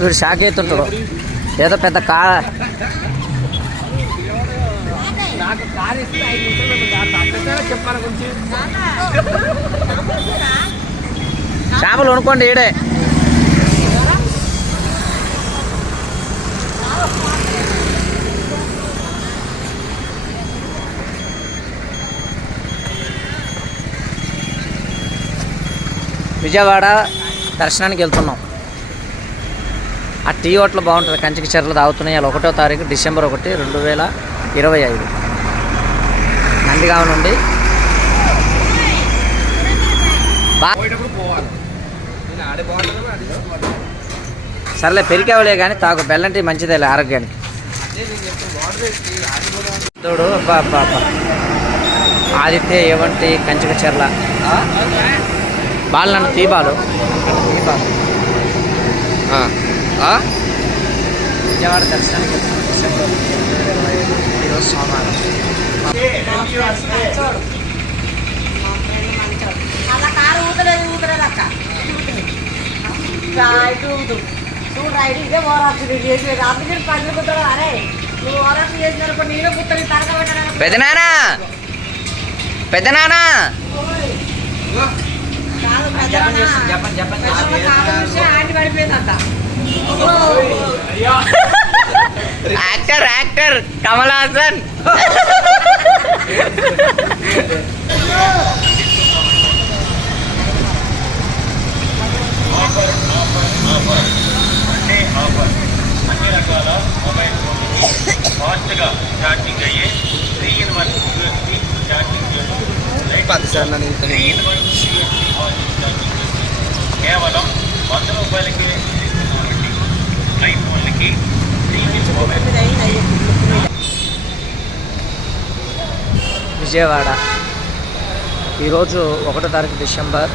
వీడు షాక్ అవుతుంటాడు. ఏదో పెద్ద చేపలు కొనుక్కోండి ఈడే. విజయవాడ దర్శనానికి వెళ్తున్నాం. ఆ టీ హోటల్ బాగుంటుంది. కంచికి చీరలు తాగుతున్నాయి. అలా 1వ తారీఖు డిసెంబర్ 1, 2025 నందిగామ నుండి. సర్లే పెరికేవలే కానీ తాగు. బెల్లం టీ మంచిదేలే ఆరోగ్యానికి. తోడు అబ్బా ఆదిత్య ఏవంటి కంచిక చీరల బాలు నన్ను తీబాలు విజయవాడ దర్శనానికి డిసెంబర్ 2025 ఈరోజు సోమవారం. పెద్దనానా పెద్దనానా యాక్టర్ యాక్టర్ కమల్ హాసన్. అన్ని రకాల మొబైల్ ఫాస్ట్గా ఛార్జింగ్ అయ్యే 3-in-1 USB ఛార్జింగ్ కేవలం ₹100కి ఇస్తున్నామండి. ఐఫోన్లకి 3-in మొబైల్. విజయవాడ ఈరోజు 1వ తారీఖు డిసెంబర్.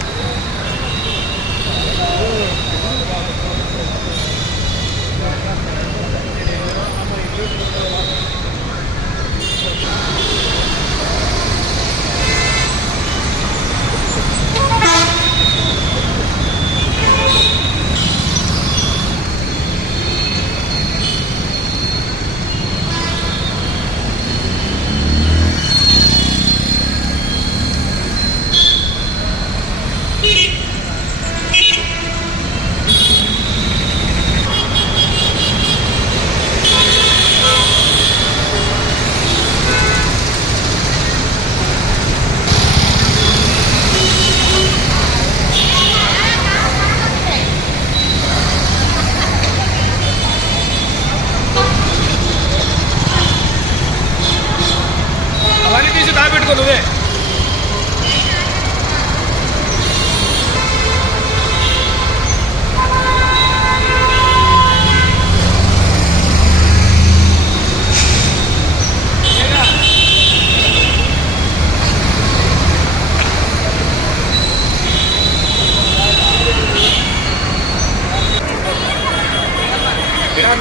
నువ్వే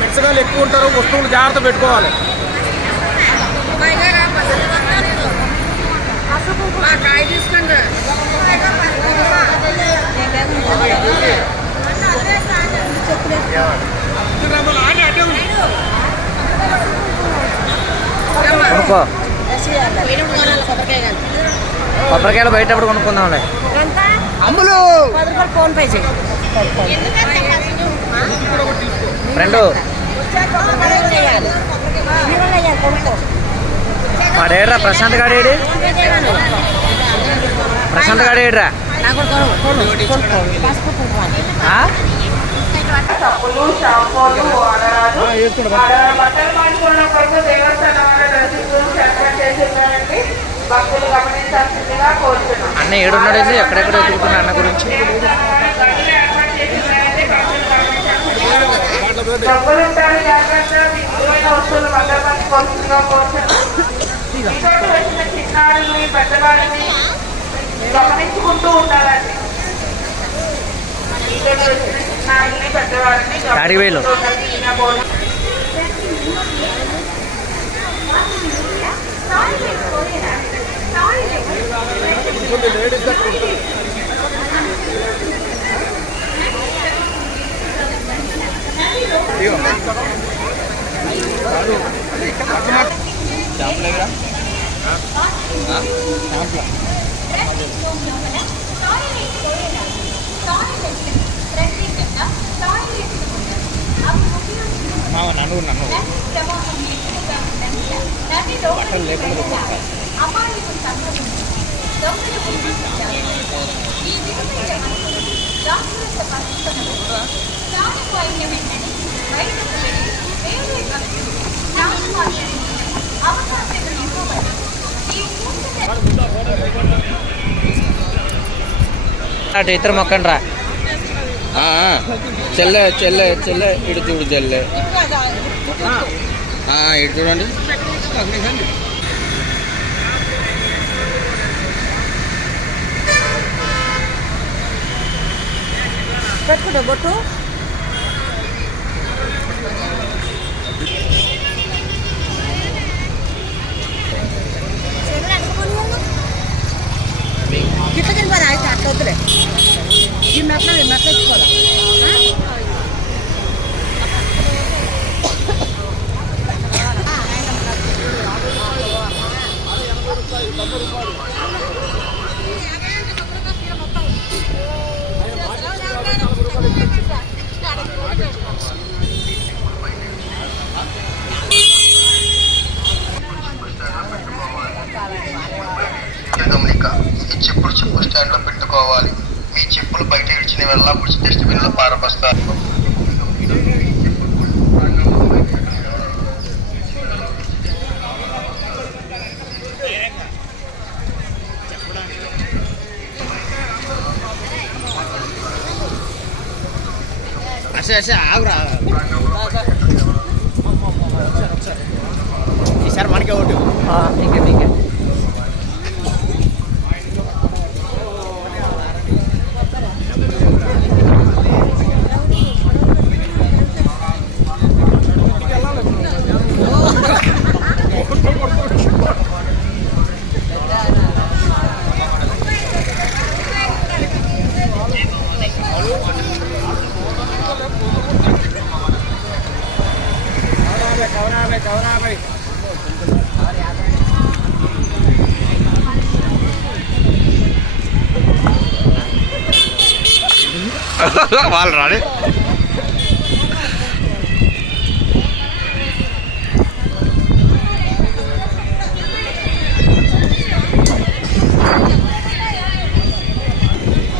మెడ్సగాలు ఎక్కువ ఉంటారు. వస్తువులు జాగ్రత్త పెట్టుకోవాలి. కొనుక్కో. కొబ్బరికాయలు బయటప్పుడు కొనుక్కుందాంలే. అమ్ములు ఫ్రెండు వాడేడ్రా ప్రశాంత్ గాడేడి. ప్రశాంత్ గాడేడ్రా. సబ్బులు షాంపూలు వాడరాదు. బట్టలు మార్చుకున్నప్పుడు దేవస్థానం చేస్తున్నారండి. భక్తులు గమనించాల్సిందిగా కోరుతున్నాం. అన్న ఏడున్నాడు. ఎక్కడెక్కడ వెతుకుతున్నా అన్న గురించి. డబ్బులుంటారు జాగ్రత్త. విలువైన వస్తువులు భద్రపరచుకోవాల్సిందిగా కోరుతున్నాం. వచ్చిన చిన్నారుని పెద్దవాళ్ళని గమనించుకుంటూ ఉండాలండి. చిన్నారుని పెద్దవాళ్ళని అటు ఇతర మొక్కండి రా. చెల్లె చెల్లె చెల్లె ఇటు చూడు చెల్లె ఇటు చూడండి. పెట్టుకుంటా బొట్టు గిట్ల తినిపోదా అయితే అట్లా వద్దులే ఈ మెట్ల ఎత్తుకోదా గమనిక, ఈ చెప్పులు చెప్పు స్టాండ్ లో పెట్టుకోవాలి. మీ చెప్పులు బయట ఇడిచిన వల్ల పుడిచి డస్ట్బిన్ లో పారబోస్తారు. ఆగురా ఈసారి మనకే ఓటు. మీకే మీకే వాళ్ళు రాని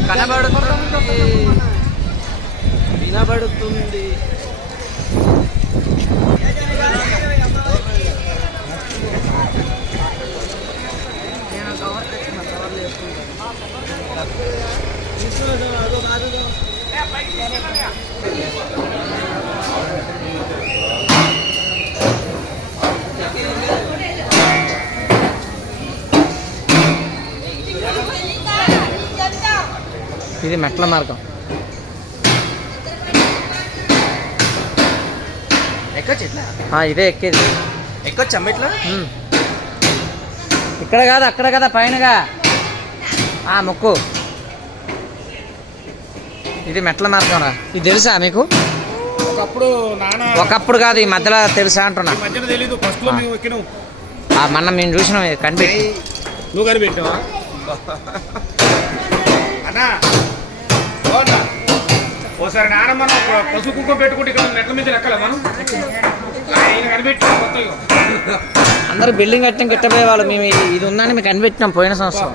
కనబడుతుంది వినబడుతుంది. ఇది మెట్ల మార్గం. ఎక్కొచ్చు ఇట్లా ఇదే ఎక్కేది. ఎక్కొచ్చా ఇట్లా ఇక్కడ కాదు అక్కడ కదా పైనగా మొక్కు. ఇది మెట్ల మార్గం రా. ఇది తెలుసా మీకు? ఒకప్పుడు నాన్న ఒకప్పుడు కాదు ఈ మధ్యలో తెలుసా అంటున్నా. మధ్యన తెలీదు. ఫస్ట్ లో మేము ఎక్కినాం. మొన్న మేము చూసినాం ఇది కనిపెట్టి. నువ్వు కనిపెట్టావా అన్నా? ఓసారి నాన్న మనం పసుపు కుక్క పెట్టుకుంటే ఇక్కడ నెట్ల మీద ఎక్కలే మనం. ఆయన కనిపెట్టాం కొత్తగా. అందరూ బిల్డింగ్ కట్టిన గిట్టపోయే వాళ్ళు. మేము ఇది ఉందని మేము కనిపెట్టినాం పోయిన సంవత్సరం.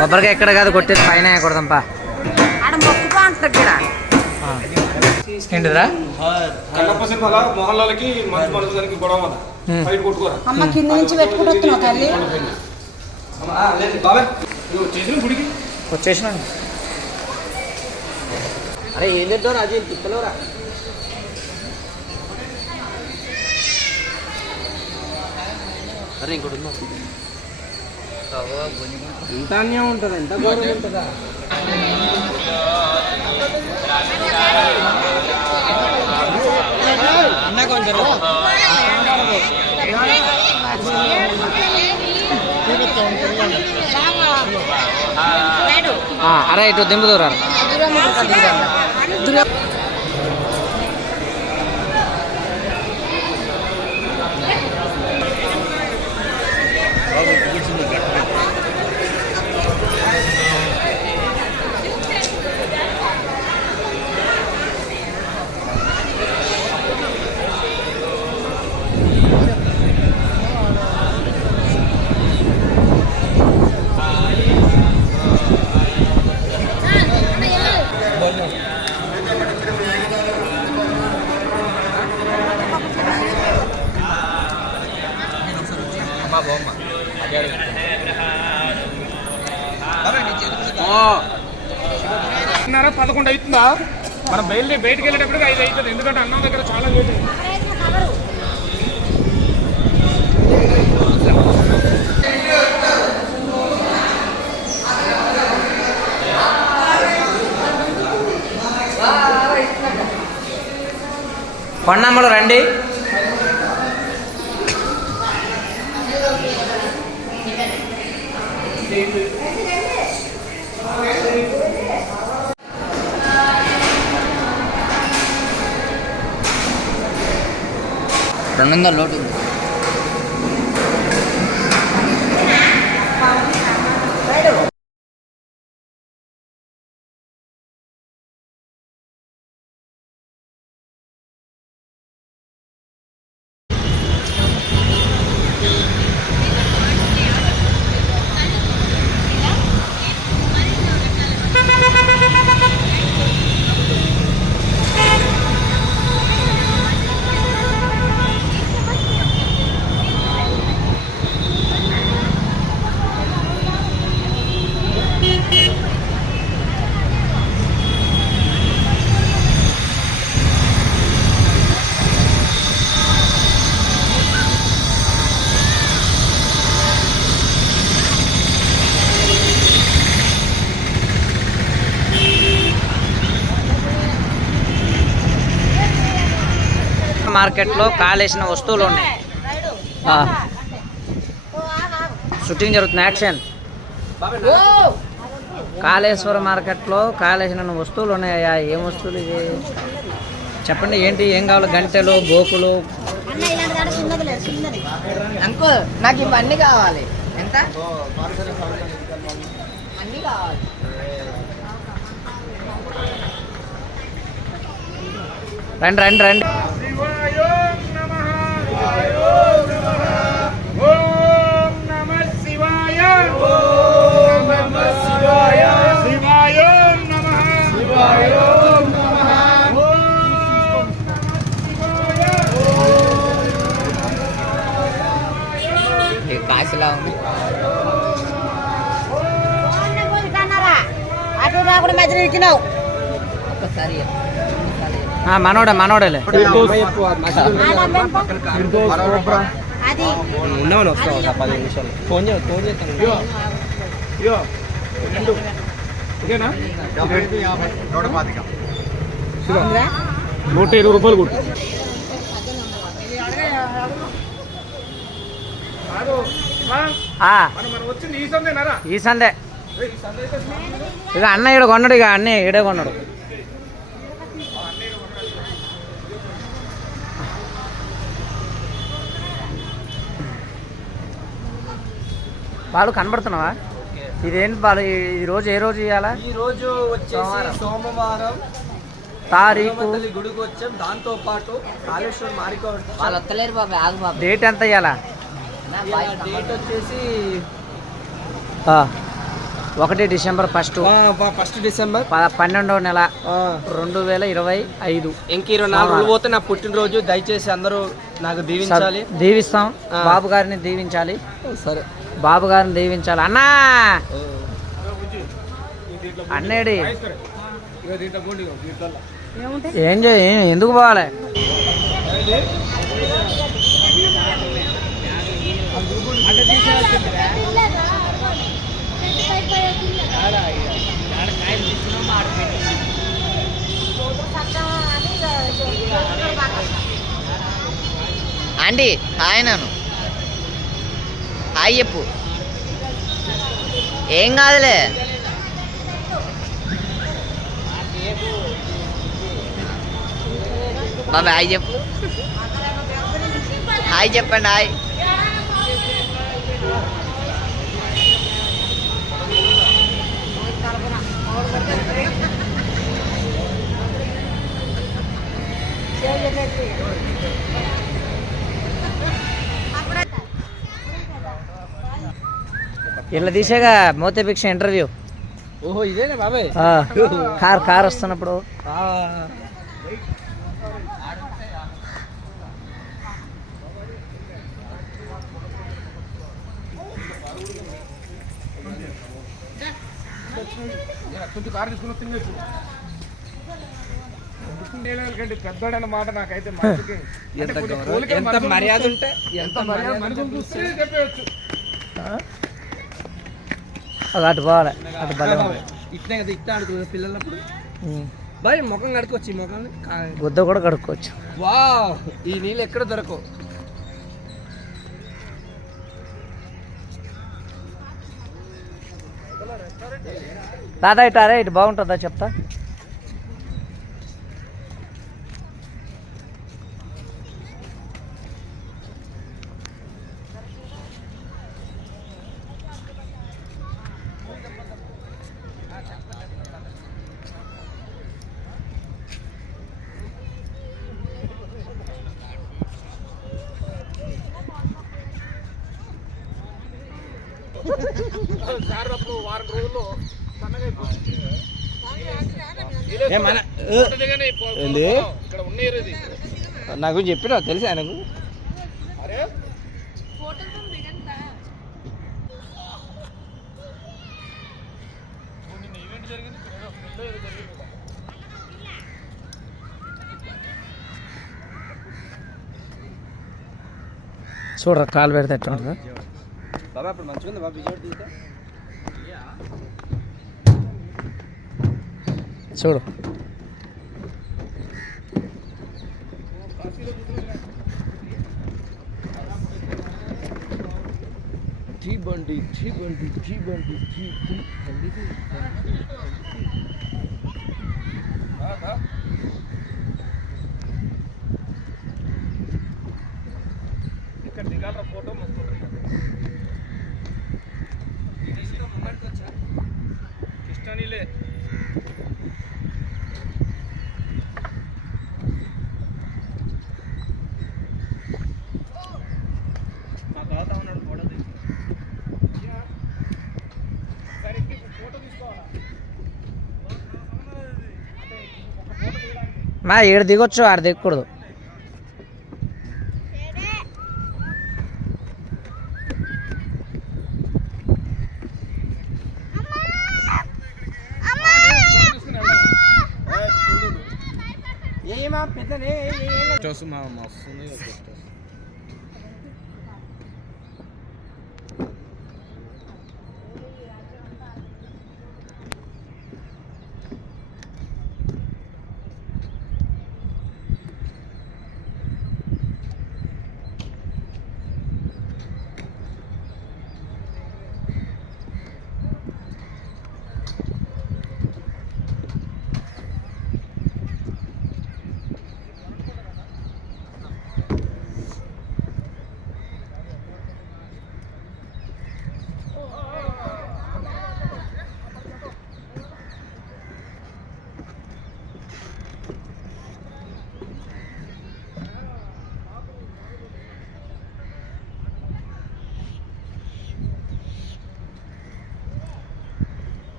కొబ్బరికాయ ఎక్కడ కాదు కొట్టేది పైన కొడదాంపా. ఏంటిదిరా? కన్నప్ప సినిమాల మోహన్లాల్కి మంచి మనసుకి గొడవ ఫైట్ కొట్టుకోరా. అమ్మ కింద నుంచి పెట్టుకుంటూ వస్తున్నావు తల్లి. చేసిన గుడికి వచ్చేసినా. అరే ఏం తింటావు అది తిప్పలేవురా. అరే ఇంకోటి ఉందా? ఎంత అన్యాయం ఉంటుంది, ఎంత గౌరవం ఉంటుందా? అన్న కొంచెం అరే ఇటు దింపుదూరా. అన్నారా 11 అవుతుందా? మనం బయటికి వెళ్ళేటప్పటికి 5 అవుతుంది. ఎందుకంటే అన్నం దగ్గర చాలా లేట్ అయింది. కొండమ్మలు రండి. $200 లోటు ఉంది. మార్కెట్లో కాలేసిన వస్తువులు ఉన్నాయి. షూటింగ్ జరుగుతుంది. యాక్షన్. కాళేశ్వర మార్కెట్లో కాలేసిన వస్తువులు ఉన్నాయా? ఏం వస్తువులు ఇది చెప్పండి. ఏంటి ఏం కావాలి? గంటెలు, గోకులు. అంకుల్ నాకు ఇవన్నీ కావాలి. ఎంత? అన్నీ కావాలి. రండి రండి రండి. కాశీలా ఉంది. అటు రాకుండా మధ్యలో ఇచ్చినావు ఒక్కసారి. మనోడేలే. అది ఉన్నామని వస్తాం 10 నిమిషాలు. ఫోన్ చేస్తాను. ఓకేనా? 125 రూపాయలు కొట్టు. మనం వచ్చింది ఈ సందేనారా? ఈ సందే. ఇక అన్న ఈడ కొన్నాడు. ఇక అన్నీ ఈడే కొన్నాడు. వాళ్ళు కనబడుతున్నావా? ఇదేంటి బాలు? ఈ రోజు ఏ రోజు ఇవ్వాలా? ఈ రోజు వచ్చేసి సోమవారం తారీఖు గుడికి వచ్చాం. దాంతో పాటు కాళేశ్వరం మారికో వాళ్ళు వస్తలేరు బాబు. ఆగు బాబు. డేట్ ఎంత ఇవ్వాలా? డేట్ వచ్చేసి 1 డిసెంబర్ 1 డిసెంబర్ 12వ నెల 2025. ఇంక 24 రోజులు పోతే నా పుట్టినరోజు. దయచేసి అందరూ నాకు దీవించాలి. దీవిస్తాం. బాబు గారిని దీవించాలి. సరే, బాబు గారిని దీవించాలి. అన్నా అన్నేడి ఏం ఎందుకు పోవాలి? Aunty hi. నాను హాయ్ చెప్పు. ఏం కాదులే. బాబాయ్ హాయ్ చెప్పు, హాయ్ చెప్పండి, హాయ్. ఇలా తీసేగా మోతే భిక్ష ఇంటర్వ్యూ. ఓహో ఇదేనా బాబాయ్? కార్ వస్తున్నప్పుడు కొంచెం కారు తీసుకుని తినచ్చు. పెద్దోడన్న మాట నాకైతే మనసుకి ఎంత మర్యాద ఉంటే ఎంత మర్యాద మనుషులు చూస్తే చెప్పవచ్చు. అటు పోవాలి, అటు బలం ఇట్లే కదా ఇట్లా ఆడుతుంది పిల్లలప్పుడు. బాయ్ ముఖం కడుకోవచ్చు, ఈ ముఖాన్ని గుద్ద కూడా కడుక్కోవచ్చు. వా ఈ నీళ్ళు ఎక్కడ దొరకవు. దాదా ఇటు అరే ఇటు బాగుంటుందా చెప్తా. వారం రోజుల్లో ఇక్కడ ఉన్నాయి. నాకు చెప్పినా తెలుసా ఆయనకు. చూడరా కాలు పెడితే ఎట్లా ఉంటుందా బాబా. అప్పుడు మంచిగా ఉంది బాబా విజయవాడ తీస్తే. చూడు. టీ బండి టీ బండి టీ బండి టీ బండి. ఇక్కడ దిగాల ఫోటో మస్తు కృష్ణనీలే. మా తాత ఉన్నాడు ఫోటో తీసి ఫోటో తీసుకోవాలా మా ఏడు దిగొచ్చు, ఆడ దిగకూడదు. ఏమా పెద్దనే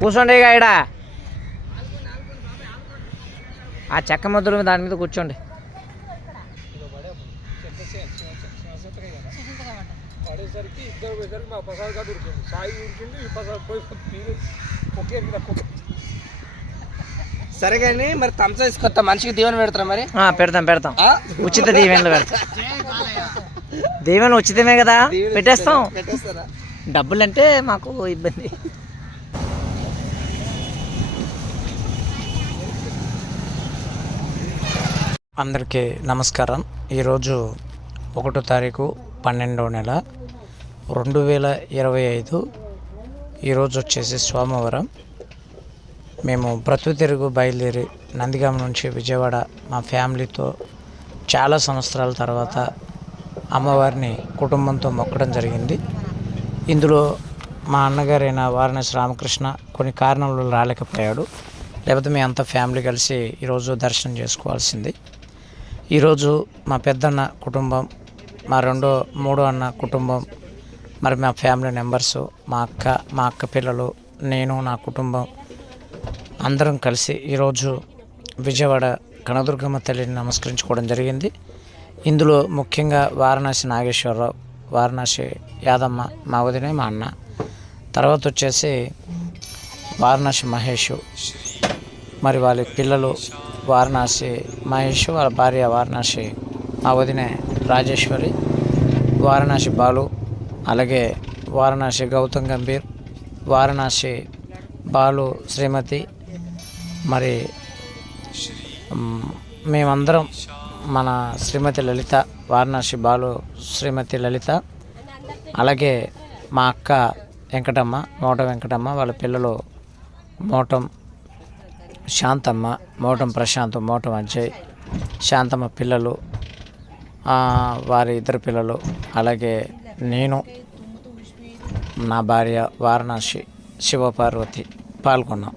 కూర్చోండి ఇక ఈడ ఆ చెక్క ముద్దుల దాని మీద కూర్చోండి. పడేసరికి ఇద్దరు పోయేసరికి మా ప్రసాద్ గారు ఉరికింది, సాయి ఉరికింది, ఈ ప్రసాద్ పోయి ఒకే సరే కానీ మరి తమ్సా తీసుకొస్తా. మనిషికి దీవెన పెడతారా మరి? పెడతాం ఉచిత దీవెనలు పెడతాం. దీవెన ఉచితమే కదా, పెట్టేస్తాం. డబ్బులు అంటే మాకు ఇబ్బంది. అందరికీ నమస్కారం. ఈరోజు 1వ తారీఖు 12వ నెల 2025 ఈరోజు వచ్చేసి సోమవారం. మేము బ్రతుకుతెరుగు బయలుదేరి నందిగామ నుంచి విజయవాడ మా ఫ్యామిలీతో చాలా సంవత్సరాల తర్వాత అమ్మవారిని కుటుంబంతో మొక్కడం జరిగింది. ఇందులో మా అన్నగారైన వారణాసి రామకృష్ణ కొన్ని కారణాల వల్ల రాలేకపోయాడు. లేకపోతే మేము అంతా ఫ్యామిలీ కలిసి ఈరోజు దర్శనం చేసుకోవాల్సింది. ఈరోజు మా పెద్దన్న కుటుంబం, మా మూడో అన్న కుటుంబం, మరి మా ఫ్యామిలీ మెంబర్సు, మా అక్క పిల్లలు, నేను, నా కుటుంబం అందరం కలిసి ఈరోజు విజయవాడ కనదుర్గమ్మ తల్లిని నమస్కరించుకోవడం జరిగింది. ఇందులో ముఖ్యంగా వారణాసి నాగేశ్వరరావు, వారణాసి యాదమ్మ మా వదిన, మా అన్న, తర్వాత వచ్చేసి వారణాసి మహేష్, మరి వాళ్ళ పిల్లలు వారణాసి మహేష్, వాళ్ళ భార్య వారణాసి మా వదిన రాజేశ్వరి, వారణాసి బాలు, అలాగే వారణాసి గౌతమ్ గంభీర్, వారణాసి బాలు శ్రీమతి, మరి మేమందరం మన శ్రీమతి లలిత, వారణాసి బాలు శ్రీమతి లలిత, అలాగే మా అక్క వెంకటమ్మ, మోటం వెంకటమ్మ, వాళ్ళ పిల్లలు మోటం శాంతమ్మ, మోటం ప్రశాంత్, మోటం అజయ్, శాంతమ్మ పిల్లలు, వారి ఇద్దరు పిల్లలు, అలాగే నేను, నా భార్య వారణాసి శివపార్వతి పాల్గొన్నాం.